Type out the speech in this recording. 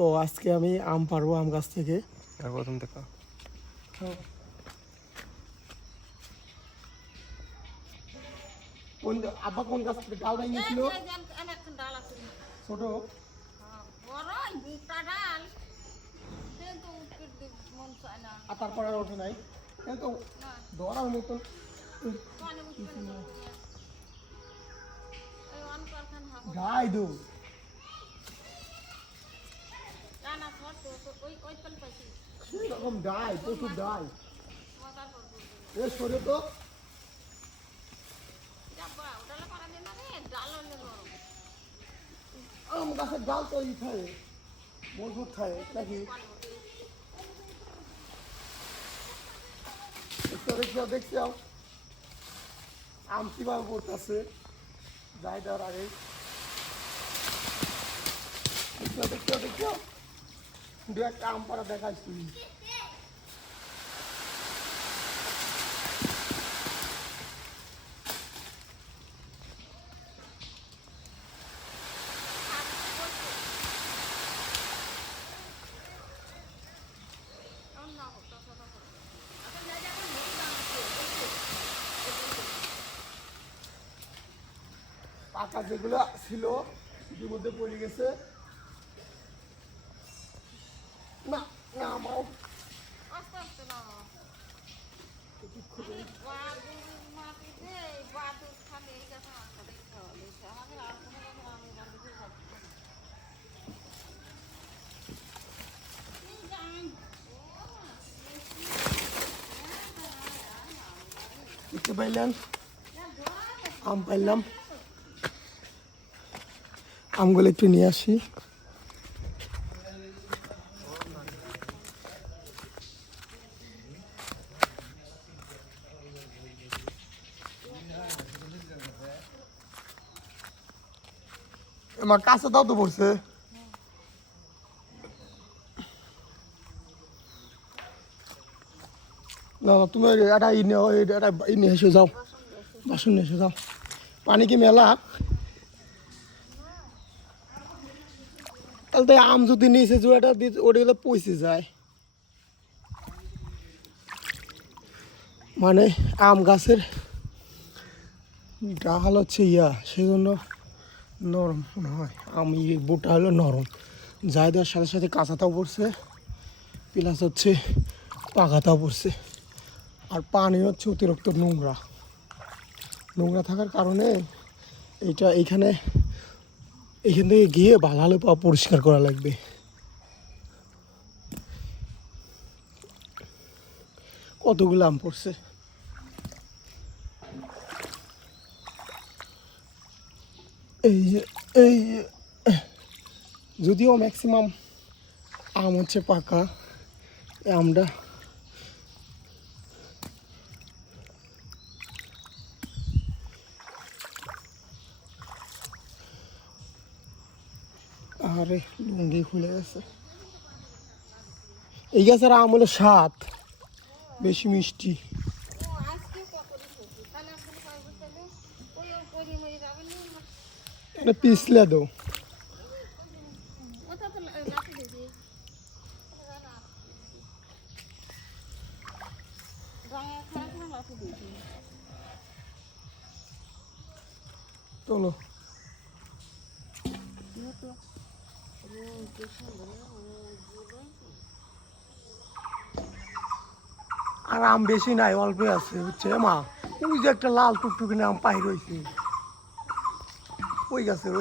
তো আজকে আমি আম পারবো আম গাছ থেকে। প্রথম দেখা কোন আব্বা কোন গাছ থেকে ডাল ভাঙিয়েছিল? ছোট আর তারপরে আর ওঠে নাই, তো ধরার মতো গাই দো সেরকম ডাই, প্রচুর ডাই। এ সরে তো আম গাছের ডাল তো ই খায়, মজবুত খায় নাকি? দেখছি আম কিভাবে পড়তেছে যাই দেওয়ার আগে। দেখছি দু একটা আম পাড়া দেখাইস তুই। পাকা যেগুলো ছিল ইতিমধ্যে পড়ে গেছে। না না আমার দেখতে পাইলেন আম পাইলাম, আমগুলো একটু নিয়ে আসি। আমার কাছে দাও তো পড়ছে। না তুমি এটা নিয়ে এসে যাও, বাসন নিয়ে এসে যাও। পানি কি মেলা? তাহলে তো আম যদি নিচে জুয়াটা ওটা পচে যায়, মানে আম গাছের ডাল হচ্ছে সেই জন্য নরম মনে হয়। আমি বুটা হলো নরম, যাই দেওয়ার সাথে সাথে কাঁচাটাও পড়ছে, প্লাস হচ্ছে পাকাটাও পড়ছে। আর পানি হচ্ছে অতিরিক্ত নোংরা থাকার কারণে এইখান থেকে গিয়ে ভালো পরিষ্কার করা লাগবে। কতগুলো আম পড়ছে, এই যদিও ম্যাক্সিমাম আম হচ্ছে পাকা, আমরা আরে লুঙ্গি খুলে গেছে। এই গাছের আম হলো স্বাদ বেশি মিষ্টি। এটা পিছলে দো চলো। আর আম বেশি নাই, অল্প আছে বুঝছে মা। ওই যে একটা লাল টুকটুকি আম পাই রয়েছে ওই গাছের।